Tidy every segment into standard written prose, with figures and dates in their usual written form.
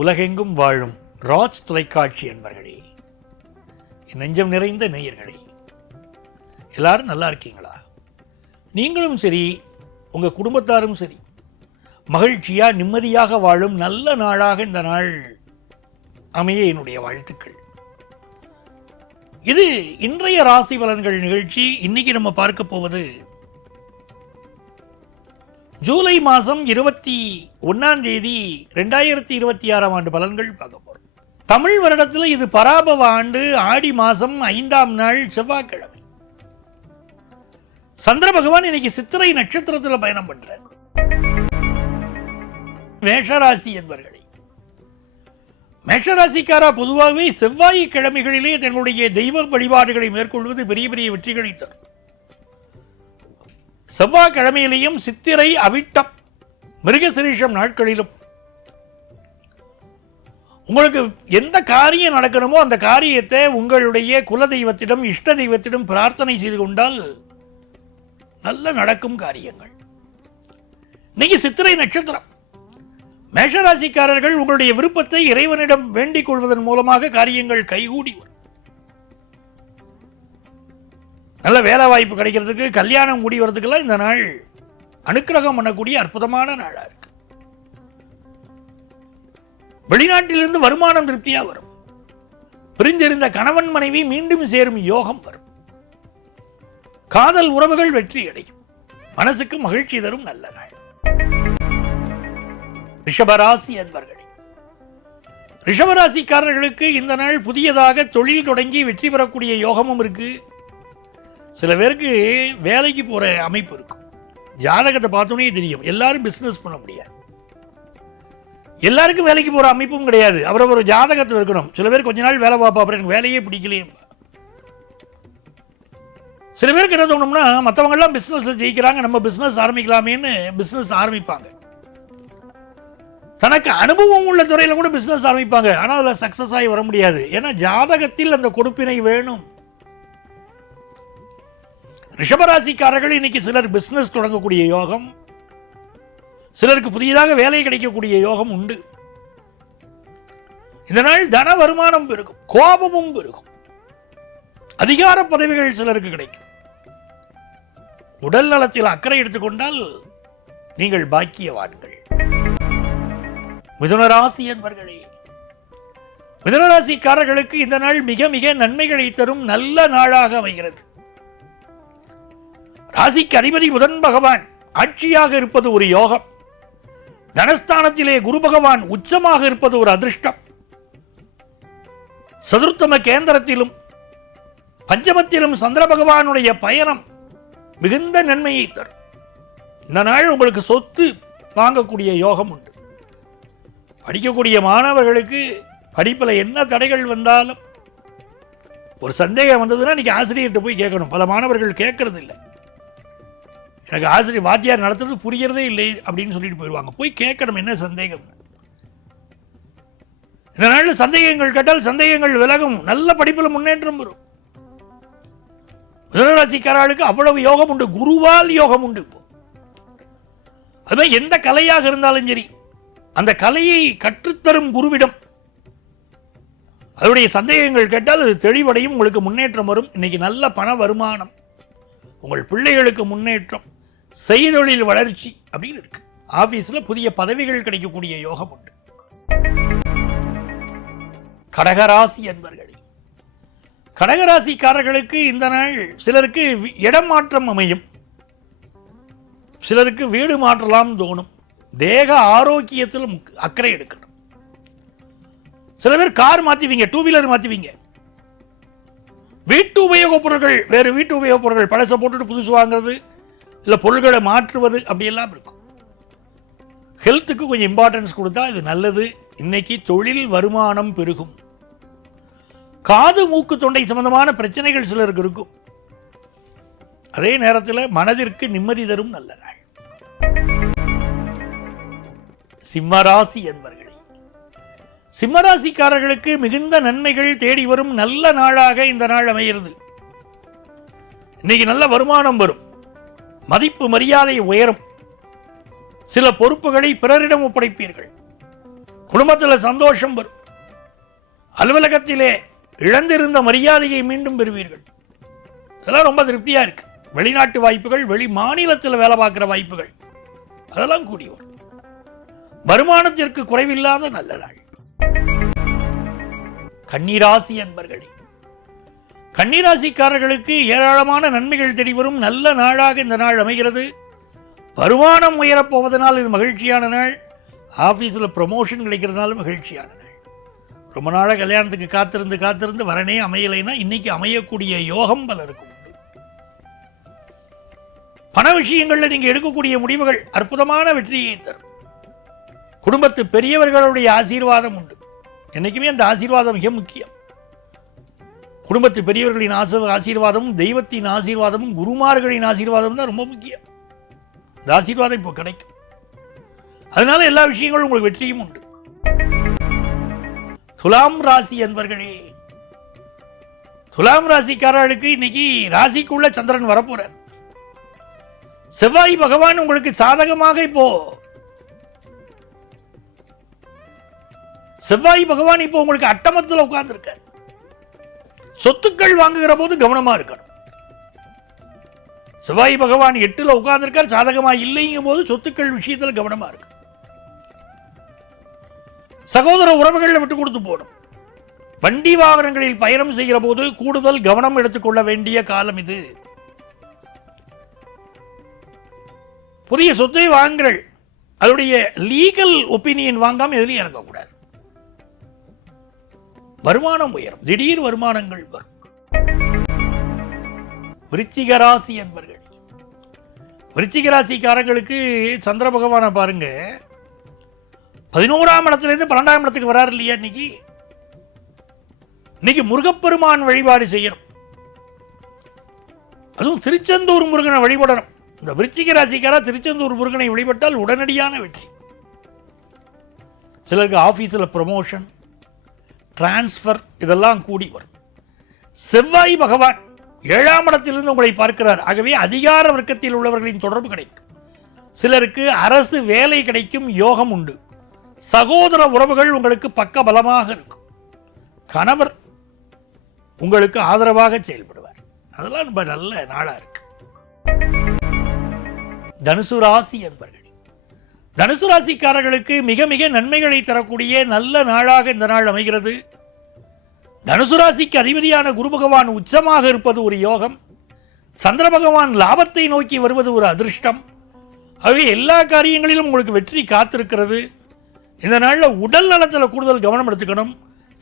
உலகெங்கும் வாழும் ராஜ் தொலைக்காட்சி என்பர்களே, நெஞ்சம் நிறைந்த நேயர்களே, எல்லாரும் நல்லா இருக்கீங்களா? நீங்களும் சரி, உங்கள் குடும்பத்தாரும் சரி, மகிழ்ச்சியாக நிம்மதியாக வாழும் நல்ல நாளாக இந்த நாள் அமைய என்னுடைய வாழ்த்துக்கள். இது இன்றைய ராசி பலன்கள் நிகழ்ச்சி. இன்னைக்கு நம்ம பார்க்க போவது ஜூலை மாதம் 21ஆம் தேதி 2026ஆம் ஆண்டு பலன்கள் பார்க்க போறோம். தமிழ் வருடத்தில் இது பராபவ ஆண்டு, ஆடி மாதம் 5ஆம் நாள் செவ்வாய்க்கிழமை. சந்திர பகவான் இன்னைக்கு சித்திரை நட்சத்திரத்தில் பயணம் பண்றார். மேஷராசி என்பவர்களே, மேஷராசிக்காரா பொதுவாகவே செவ்வாய்க்கிழமைகளிலே தன்னுடைய தெய்வ வழிபாடுகளை மேற்கொள்வது பெரிய பெரிய வெற்றிகளை தரும். செவ்வாய்க்கிழமையிலையும் சித்திரை, அவிட்டம், மிருகசிரீஷம் நாட்களிலும் உங்களுக்கு எந்த காரியம் நடக்கணுமோ அந்த காரியத்தை உங்களுடைய குல தெய்வத்திடம், இஷ்ட தெய்வத்திடம் பிரார்த்தனை செய்து கொண்டால் நல்ல நடக்கும் காரியங்கள். இன்னைக்கு சித்திரை நட்சத்திரம். மேஷராசிக்காரர்கள் உங்களுடைய விருப்பத்தை இறைவனிடம் வேண்டிக் கொள்வதன் மூலமாக காரியங்கள் கைகூடி வரும். நல்ல வேலை வாய்ப்பு கிடைக்கிறதுக்கு, கல்யாணம் கூடி வரதுக்கெல்லாம் இந்த நாள் அனுக்கிரகம் பண்ணக்கூடிய அற்புதமான நாளா இருக்கு. வெளிநாட்டிலிருந்து வருமானம் திருப்தியா வரும். பிரிந்திருந்த கணவன் மனைவி மீண்டும் சேரும் யோகம் வரும். காதல் உறவுகள் வெற்றி அடையும். மனசுக்கு மகிழ்ச்சி தரும் நல்ல நாள். ரிஷபராசி அன்பர்களே, ரிஷபராசிக்காரர்களுக்கு இந்த நாள் புதியதாக தொழில் தொடங்கி வெற்றி பெறக்கூடிய யோகமும் இருக்கு. சில பேருக்கு வேலைக்கு போற அமைப்பு இருக்கும். ஜாதகத்தை பார்த்தோன்னே தெரியும், எல்லாரும் பிசினஸ் பண்ண முடியாது. எல்லாருக்கும் வேலைக்கு போற அமைப்பும் கிடையாது. ஒரு ஜாதகத்தில் இருக்கணும். சில பேர் கொஞ்ச நாள் வேலை பார்ப்பா, அப்புறம் எனக்கு வேலையே பிடிக்கலையே. சில பேருக்கு என்ன தோணும்னா, மற்றவங்க எல்லாம் பிசினஸ் ஜெயிக்கிறாங்க, நம்ம பிசினஸ் ஆரம்பிக்கலாமேன்னு பிசினஸ் ஆரம்பிப்பாங்க. தனக்கு அனுபவம் உள்ள துறையில கூட பிசினஸ் ஆரம்பிப்பாங்க. ஆனால் அதில் சக்சஸ் ஆகி வர முடியாது. ஏன்னா ஜாதகத்தில் அந்த கொடுப்பினை வேணும். ரிஷபராசிக்காரர்கள் இன்னைக்கு சிலர் பிசினஸ் தொடங்கக்கூடிய யோகம், சிலருக்கு புதியதாக வேலை கிடைக்கக்கூடிய யோகம் உண்டு. இந்த நாள் தன வருமானம் பெருகும், கோபமும் பெருகும். அதிகார பதவிகள் சிலருக்கு கிடைக்கும். உடல் நலத்தில் அக்கறை எடுத்துக்கொண்டால் நீங்கள் பாக்கியவான்கள். மிதுனராசி என்பர்களே, மிதுனராசிக்காரர்களுக்கு இந்த நாள் மிக மிக நன்மைகளை தரும் நல்ல நாளாக அமைகிறது. ராசிக்கு அதிபதி புதன் பகவான் ஆட்சியாக இருப்பது ஒரு யோகம். தனஸ்தானத்திலே குரு பகவான் உச்சமாக இருப்பது ஒரு அதிர்ஷ்டம். சதுர்த்தம கேந்திரத்திலும் பஞ்சமத்திலும் சந்திர பகவானுடைய பயணம் மிகுந்த நன்மையை தரும். இந்த நாள் உங்களுக்கு சொத்து வாங்கக்கூடிய யோகம் உண்டு. படிக்கக்கூடிய மாணவர்களுக்கு படிப்பில் என்ன தடைகள் வந்தாலும் ஒரு சந்தேகம் வந்ததுன்னா இன்னைக்கு ஆசிரியர்கிட்ட போய் கேட்கணும். பல மாணவர்கள் கேட்கறது இல்லை. எனக்கு ஆசிரியர் வாத்தியார் நடத்துறது புரியறதே இல்லை அப்படின்னு சொல்லிட்டு போயிடுவாங்க. போய் கேட்கணும், என்ன சந்தேகம். இந்த நாளில் சந்தேகங்கள் கேட்டால் சந்தேகங்கள் விலகும். நல்ல படிப்பில் முன்னேற்றம் வரும். மிதுனராசிக்காரர்களுக்கு அவ்வளவு யோகம் உண்டு. குருவால் யோகம் உண்டு. இப்போ அதுமாதிரி எந்த கலையாக இருந்தாலும் சரி, அந்த கலையை கற்றுத்தரும் குருவிடம் அதனுடைய சந்தேகங்கள் கேட்டால் அது தெளிவடையும். உங்களுக்கு முன்னேற்றம் வரும். இன்னைக்கு நல்ல பண வருமானம், உங்கள் பிள்ளைகளுக்கு முன்னேற்றம், செய்தொழில் வளர்ச்சி அப்படின்னு இருக்கு. ஆபீஸ்ல புதிய பதவிகள் கிடைக்கக்கூடிய யோகம் உண்டு. கடகராசி என்பர்களே, கடகராசிக்காரர்களுக்கு இந்த நாள் சிலருக்கு இடம் மாற்றம் அமையும், சிலருக்கு வீடு மாற்றலாம் தோணும். தேக ஆரோக்கியத்தில் அக்கறை எடுக்கணும். சில பேர் கார் மாற்றுவீங்க, டூ வீலர் மாற்றுவீங்க. வீட்டு உபயோகப் பொருட்கள், வேறு வீட்டு உபயோகப் பொருட்கள் பழசை போட்டுட்டு புதுசு வாங்குறது, இல்லை பொருட்களை மாற்றுவது, அப்படியெல்லாம் இருக்கும். ஹெல்த்துக்கு கொஞ்சம் இம்பார்ட்டன்ஸ் கொடுத்தா இது நல்லது. இன்னைக்கு தொழில் வருமானம் பெருகும். காது மூக்கு தொண்டை சம்பந்தமான பிரச்சனைகள் சிலருக்கு இருக்கும். அதே நேரத்தில் மனதிற்கு நிம்மதி தரும் நல்ல நாள். சிம்மராசி என்பர்களே, சிம்மராசிக்காரர்களுக்கு மிகுந்த நன்மைகள் தேடி வரும் நல்ல நாளாக இந்த நாள் அமைகிறது. இன்னைக்கு நல்ல வருமானம் வரும். மதிப்பு மரியாதை உயரும். சில பொறுப்புகளை பிறரிடம் ஒப்படைப்பீர்கள். குடும்பத்தில் சந்தோஷம் வரும். அலுவலகத்திலே இழந்திருந்த மரியாதையை மீண்டும் பெறுவீர்கள். இதெல்லாம் ரொம்ப திருப்தியா இருக்கு. வெளிநாட்டு வாய்ப்புகள், வெளி மாநிலத்தில் வேலை பார்க்கிற வாய்ப்புகள் அதெல்லாம் கூடி வரும். வருமானத்திற்கு குறைவில்லாத நல்ல நாள். கன்னிராசி அன்பர்களே, கன்னிராசிக்காரர்களுக்கு ஏராளமான நன்மைகள் தேடி வரும் நல்ல நாளாக இந்த நாள் அமைகிறது. வருமானம் உயரப்போவதனால் இது மகிழ்ச்சியான நாள். ஆஃபீஸில் ப்ரமோஷன் கிடைக்கிறதுனால மகிழ்ச்சியான நாள். ரொம்ப நாளாக கல்யாணத்துக்கு காத்திருந்து வரனே அமையலைன்னா இன்னைக்கு அமையக்கூடிய யோகம் பலருக்கு உண்டு. பண விஷயங்களில் நீங்கள் எடுக்கக்கூடிய முடிவுகள் அற்புதமான வெற்றியை தரும். குடும்பத்து பெரியவர்களுடைய ஆசீர்வாதம் உண்டு. என்னைக்குமே அந்த ஆசீர்வாதம் மிக முக்கியம். குடும்பத்து பெரியவர்களின் ஆசீர்வாதமும், தெய்வத்தின் ஆசீர்வாதமும், குருமார்களின் ஆசீர்வாதம் தான் ரொம்ப முக்கியம். இந்த ஆசீர்வாதம் இப்போ கிடைக்கும். அதனால எல்லா விஷயங்களும் உங்களுக்கு வெற்றியும் உண்டு. துலாம் ராசி அன்பர்களே, துலாம் ராசிக்காரர்களுக்கு இன்னைக்கு ராசிக்குள்ள சந்திரன் வரப்போறார். செவ்வாய் பகவான் உங்களுக்கு சாதகமாக இப்போ உங்களுக்கு அட்டமத்தில் உட்கார்ந்து இருக்கார். சொத்துக்கள் வாங்குகிற போது கவனமா இருக்கணும். செவ்வாய் பகவான் 8ல் உட்கார்ந்திருக்கார். சாதகமா இல்லைங்கும் போது சொத்துக்கள் விஷயத்தில் கவனமா இருக்கு. சகோதர உறவுகளில் விட்டு கொடுத்து போடும். வண்டி வாகனங்களில் பயணம் செய்கிற போது கூடுதல் கவனம் எடுத்துக்கொள்ள வேண்டிய காலம் இது. புதிய சொத்தை வாங்குங்கள், அதனுடைய லீகல் ஒப்பீனியன் வாங்காம எதுலையும் இறங்கக்கூடாது. வருமானம் உயரும், திடீர் வருமானங்கள் வரும். விருச்சிக ராசி என்பர்கள், விருச்சிக ராசிக்காரங்களுக்கு சந்திர பகவானை பாருங்க, 11ஆம் இடத்திலிருந்து 12ஆம் இடத்துக்கு வராரு இல்லையா? இன்னைக்கு முருகப்பெருமான் வழிபாடு செய்யணும். அதுவும் திருச்செந்தூர் முருகனை வழிபடணும். இந்த விருச்சிக ராசிக்காரா திருச்செந்தூர் முருகனை வழிபட்டால் உடனடியான வெற்றி. சிலருக்கு ஆபீஸில் ப்ரமோஷன், டிரான்ஸ்பர் இதெல்லாம் கூடி வரும். செவ்வாய் பகவான் 7ஆம் இடத்திலிருந்து உங்களை பார்க்கிறார். ஆகவே அதிகார வர்க்கத்தில் உள்ளவர்களின் தொடர்பு கிடைக்கும். சிலருக்கு அரசு வேலை கிடைக்கும் யோகம் உண்டு. சகோதர உறவுகள் உங்களுக்கு பக்க பலமாக இருக்கும். கணவர் உங்களுக்கு ஆதரவாக செயல்படுவார். அதெல்லாம் ரொம்ப நல்ல நாளா இருக்கு. தனுசு ராசி என்பர்கள், தனுசு ராசிக்காரர்களுக்கு மிக மிக நன்மைகளை தரக்கூடிய நல்ல நாளாக இந்த நாள் அமைகிறது. தனுசு ராசிக்கு அதிபதியான குரு பகவான் உச்சமாக இருப்பது ஒரு யோகம். சந்திர பகவான் லாபத்தை நோக்கி வருவது ஒரு அதிர்ஷ்டம். ஆகவே எல்லா காரியங்களிலும் உங்களுக்கு வெற்றி காத்திருக்கிறது. இந்த நாளில் உடல் நலத்தில் கூடுதல் கவனம் எடுத்துக்கணும்.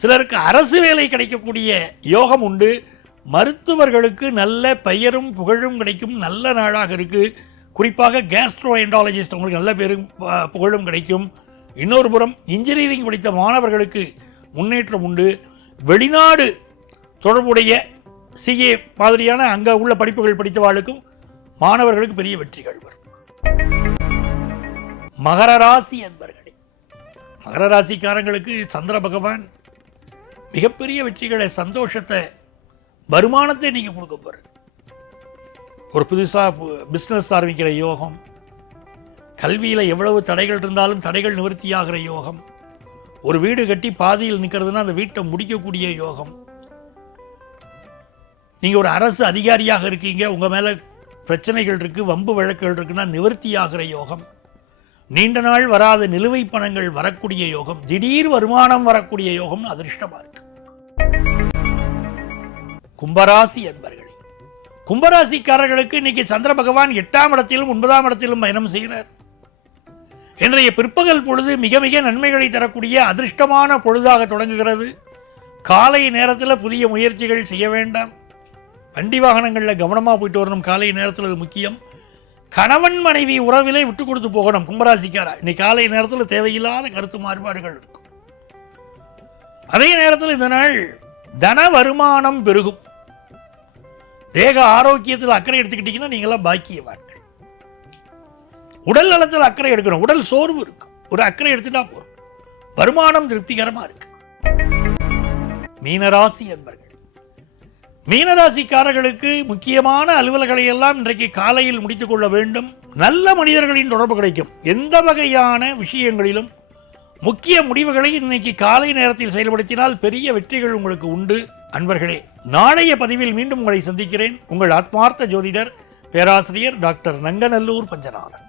சிலருக்கு அரசு வேலை கிடைக்கக்கூடிய யோகம் உண்டு. மருத்துவர்களுக்கு நல்ல பெயரும் புகழும் கிடைக்கும் நல்ல நாளாக இருக்கு. குறிப்பாக கேஸ்ட்ரோ என்டாலஜிஸ்ட் உங்களுக்கு நல்ல பேரும் புகழும் கிடைக்கும். இன்னொரு புறம் இன்ஜினியரிங் படித்த மாணவர்களுக்கு முன்னேற்றம் உண்டு. வெளிநாடு தொடர்புடைய சிஏ மாதிரியான அங்கே உள்ள படிப்புகள் படித்தவாளுக்கும் மாணவர்களுக்கு பெரிய வெற்றிகள் வரும். மகர ராசி என்பர்களே, மகர ராசிக்காரங்களுக்கு சந்திர பகவான் மிகப்பெரிய வெற்றிகளை, சந்தோஷத்தை, வருமானத்தை நீங்க கொடுக்க போற. ஒரு புதுசாக பிஸ்னஸ் ஆரம்பிக்கிற யோகம், கல்வியில் எவ்வளவு தடைகள் இருந்தாலும் தடைகள் நிவர்த்தியாகிற யோகம், ஒரு வீடு கட்டி பாதியில் நிற்கிறதுனா அந்த வீட்டை முடிக்கக்கூடிய யோகம், நீங்கள் ஒரு அரசு அதிகாரியாக இருக்கீங்க, உங்கள் மேலே பிரச்சனைகள் இருக்குது, வம்பு வழக்குகள் இருக்குன்னா நிவர்த்தியாகிற யோகம், நீண்ட நாள் வராத நிலுவை பணங்கள் வரக்கூடிய யோகம், திடீர் வருமானம் வரக்கூடிய யோகம் அதிர்ஷ்டமாக இருக்கு. கும்பராசி என்பர்களே, கும்பராசிக்காரர்களுக்கு இன்னைக்கு சந்திர பகவான் 8ஆம் இடத்திலும் 9ஆம் இடத்திலும் பயணம் செய்கிறார். இன்றைய பிற்பகல் பொழுது மிக மிக நன்மைகளை தரக்கூடிய அதிர்ஷ்டமான பொழுதாக தொடங்குகிறது. காலை நேரத்தில் புதிய முயற்சிகள் செய்ய வேண்டாம். வண்டி வாகனங்களில் கவனமாக போயிட்டு வரணும். காலை நேரத்தில் அது முக்கியம். கணவன் மனைவி உறவிலே விட்டு கொடுத்து போகணும். கும்பராசிக்காரா இன்னைக்கு காலை நேரத்தில் தேவையில்லாத கருத்து மாறுபாடுகள் இருக்கும். அதே நேரத்தில் இந்த நாள் தன வருமானம் பெருகும். தேக ஆரோக்கியத்தில் அக்கறை எடுத்துக்கிட்டீங்கன்னா நீங்களாம் பாக்கியவான்கள். உடல் நலத்தில் அக்கறை எடுக்கணும். உடல் சோர்வு இருக்கும், ஒரு அக்கறை எடுத்துட்டா போறோம். வருமானம் திருப்திகரமா இருக்கு. மீனராசி என்பர்கள், மீனராசிக்காரர்களுக்கு முக்கியமான அலுவல்களை எல்லாம் இன்றைக்கு காலையில் முடித்துக் கொள்ள வேண்டும். நல்ல மனிதர்களின் தொடர்பு கிடைக்கும். எந்த வகையான விஷயங்களிலும் முக்கிய முடிவுகளை இன்னைக்கு காலை நேரத்தில் செயல்படுத்தினால் பெரிய வெற்றிகள் உங்களுக்கு உண்டு. அன்பர்களே, நாளைய பதிவில் மீண்டும் உங்களை சந்திக்கிறேன். உங்கள் ஆத்மார்த்த ஜோதிடர் பேராசிரியர் டாக்டர் நங்கநல்லூர் பஞ்சநாதன்.